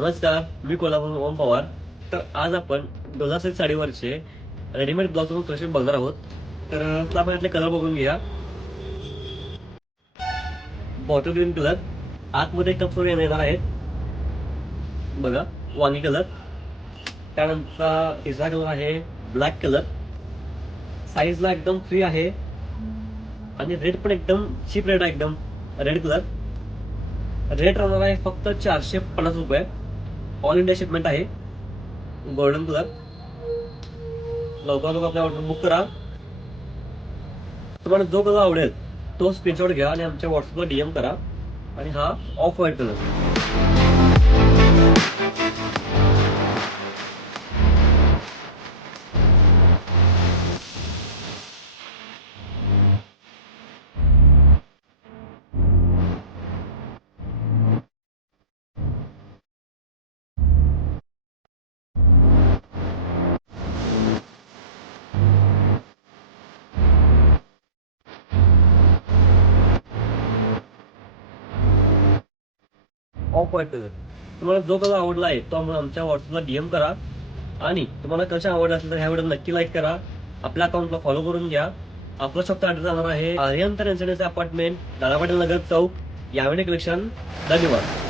नमस्कार, मी कोल्हापूर ओम पवार. तर आज आपण 2006 साडीवरचे रेडीमेड ब्लाउज कसे बघणार आहोत. तर आपण यातले कलर बघून घ्या. बॉटल ग्रीन कलर, आतमध्ये कपसूर येणार आहेत बघा, वांगी कलर. त्यानंतर तिसरा कलर आहे ब्लॅक कलर. साईजला एकदम फ्री आहे आणि रेट पण एकदम चीप रेट आहे, एकदम रेड कलर. रेट राहणार आहे फक्त 450 रुपये. ऑल इंडिया शिपमेंट आहे. Golden colour. लवकर आपल्या ऑर्डर बुक करा. तुम्हाला जो कलर आवडेल तो स्क्रीनशॉट घ्या आणि आमच्या व्हॉट्सअपला DM करा. आणि हा off white colour. Off white colour. तुम्हाला जो कलर आवडला आहे तो आमच्या व्हॉट्सअपला DM करा. आणि तुम्हाला कशा आवडला असेल तर ह्या व्हिडिओ नक्की लाईक करा. आपल्या अकाउंटला फॉलो करून घ्या. आपलं शॉपचा ॲड्रेस राहणार आहे आर्यन रेसिडेन्सी अपार्टमेंट, दादा पाटील नगर चौक, यामिनी कलेक्शन. धन्यवाद.